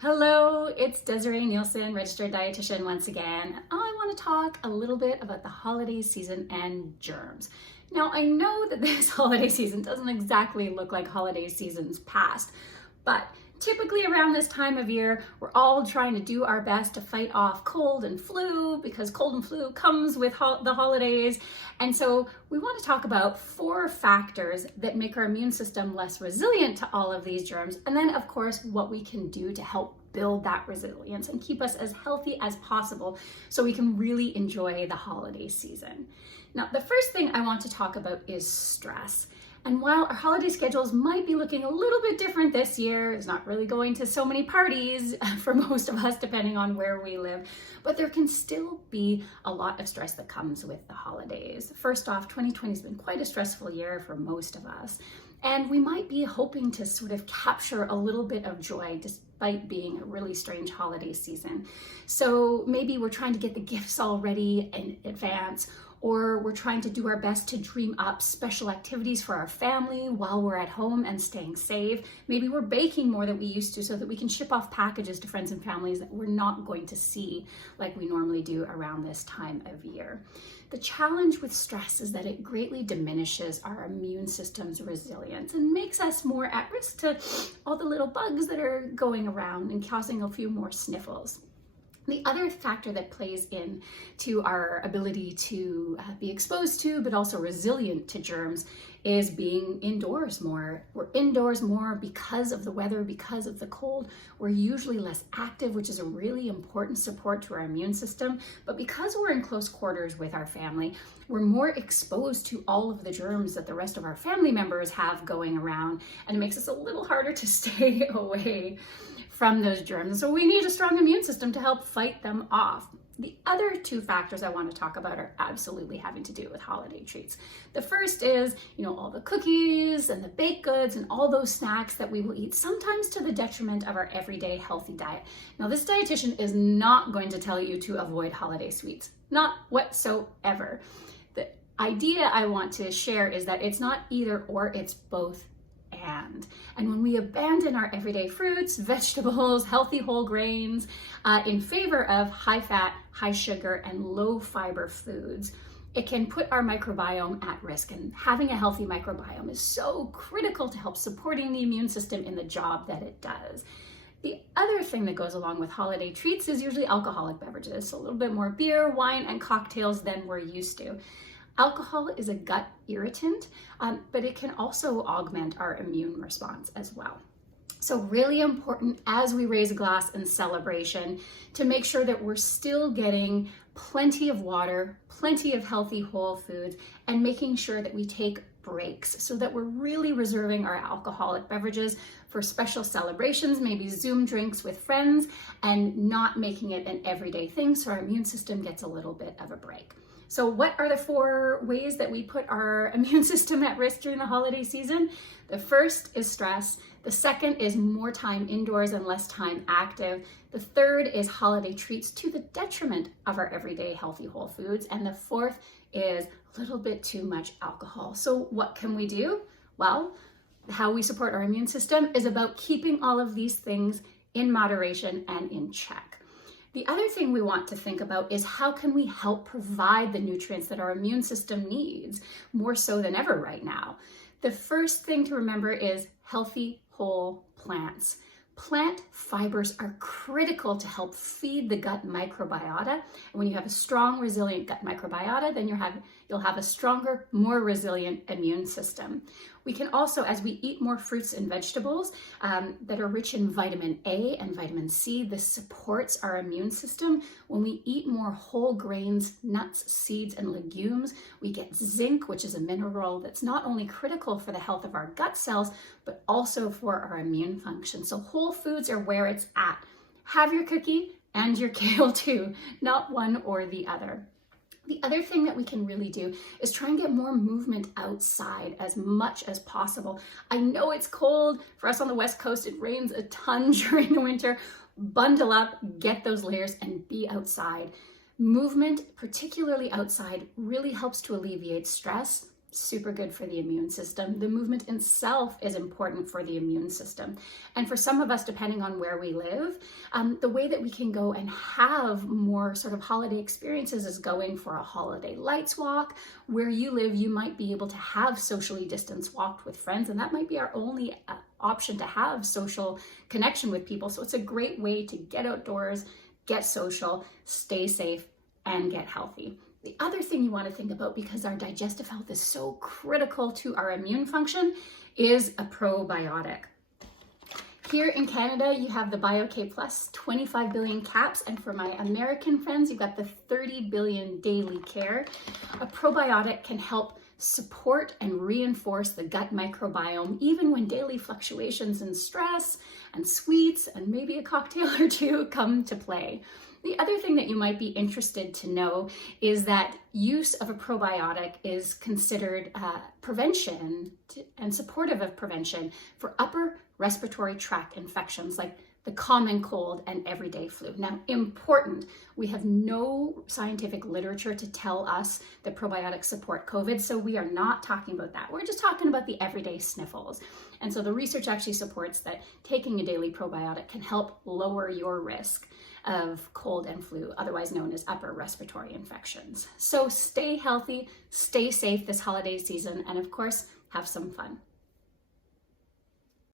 Hello, it's Desiree Nielsen, registered dietitian once again. I want to talk a little bit about the holiday season and germs. Now, I know that this holiday season doesn't exactly look like holiday seasons past, but typically around this time of year, we're all trying to do our best to fight off cold and flu because cold and flu comes with the holidays. And so we want to talk about 4 factors that make our immune system less resilient to all of these germs. And then of course, what we can do to help build that resilience and keep us as healthy as possible so we can really enjoy the holiday season. Now, the first thing I want to talk about is stress. And while our holiday schedules might be looking a little bit different this year, it's not really going to so many parties for most of us, depending on where we live, but there can still be a lot of stress that comes with the holidays. First off, 2020 has been quite a stressful year for most of us. And we might be hoping to sort of capture a little bit of joy despite being a really strange holiday season. So maybe we're trying to get the gifts all ready in advance, or we're trying to do our best to dream up special activities for our family while we're at home and staying safe. Maybe we're baking more than we used to so that we can ship off packages to friends and families that we're not going to see like we normally do around this time of year. The challenge with stress is that it greatly diminishes our immune system's resilience and makes us more at risk to all the little bugs that are going around and causing a few more sniffles. The other factor that plays into our ability to be exposed to, but also resilient to germs, is being indoors more. We're indoors more because of the weather, because of the cold. We're usually less active, which is a really important support to our immune system. But because we're in close quarters with our family, we're more exposed to all of the germs that the rest of our family members have going around, and it makes us a little harder to stay away from those germs. So we need a strong immune system to help fight them off. The other 2 factors I want to talk about are absolutely having to do with holiday treats. The first is, all the cookies and the baked goods and all those snacks that we will eat, sometimes to the detriment of our everyday healthy diet. Now, this dietitian is not going to tell you to avoid holiday sweets, not whatsoever. The idea I want to share is that it's not either or, it's both and when we abandon our everyday fruits, vegetables, healthy whole grains in favor of high fat, high sugar, and low fiber foods, it can put our microbiome at risk. And having a healthy microbiome is so critical to help supporting the immune system in the job that it does. The other thing that goes along with holiday treats is usually alcoholic beverages, so a little bit more beer, wine, and cocktails than we're used to. Alcohol is a gut irritant, but it can also augment our immune response as well. So really important as we raise a glass in celebration to make sure that we're still getting plenty of water, plenty of healthy whole foods, and making sure that we take breaks so that we're really reserving our alcoholic beverages for special celebrations, maybe Zoom drinks with friends, and not making it an everyday thing so our immune system gets a little bit of a break. So what are the 4 ways that we put our immune system at risk during the holiday season? The first is stress. The second is more time indoors and less time active. The third is holiday treats to the detriment of our everyday healthy whole foods. And the 4th is a little bit too much alcohol. So what can we do? Well, how we support our immune system is about keeping all of these things in moderation and in check. The other thing we want to think about is how can we help provide the nutrients that our immune system needs more so than ever right now. The first thing to remember is healthy whole plants. Plant fibers are critical to help feed the gut microbiota. And when you have a strong, resilient gut microbiota, then you'll have a stronger, more resilient immune system. We can also, as we eat more fruits and vegetables that are rich in vitamin A and vitamin C, this supports our immune system. When we eat more whole grains, nuts, seeds, and legumes, we get zinc, which is a mineral that's not only critical for the health of our gut cells, but also for our immune function. So whole foods are where it's at. Have your cookie and your kale too, not one or the other. The other thing that we can really do is try and get more movement outside as much as possible. I know it's cold. For us on the West Coast, it rains a ton during the winter. Bundle up, get those layers, and be outside. Movement, particularly outside, really helps to alleviate stress, super good for the immune system. The movement itself is important for the immune system. And for some of us, depending on where we live, the way that we can go and have more sort of holiday experiences is going for a holiday lights walk. Where you live, you might be able to have socially distanced walk with friends, and that might be our only option to have social connection with people. So it's a great way to get outdoors, get social, stay safe, and get healthy. The other thing you want to think about, because our digestive health is so critical to our immune function, is a probiotic. Here in Canada, you have the BioK Plus 25 billion caps, and for my American friends, you've got the 30 billion daily care. A probiotic can help support and reinforce the gut microbiome, even when daily fluctuations in stress and sweets and maybe a cocktail or two come to play. The other thing that you might be interested to know is that use of a probiotic is considered prevention and supportive of prevention for upper respiratory tract infections like the common cold and everyday flu. Now, important, we have no scientific literature to tell us that probiotics support COVID, so we are not talking about that. We're just talking about the everyday sniffles. And so the research actually supports that taking a daily probiotic can help lower your risk of cold and flu, otherwise known as upper respiratory infections. So stay healthy, stay safe this holiday season, and of course, have some fun.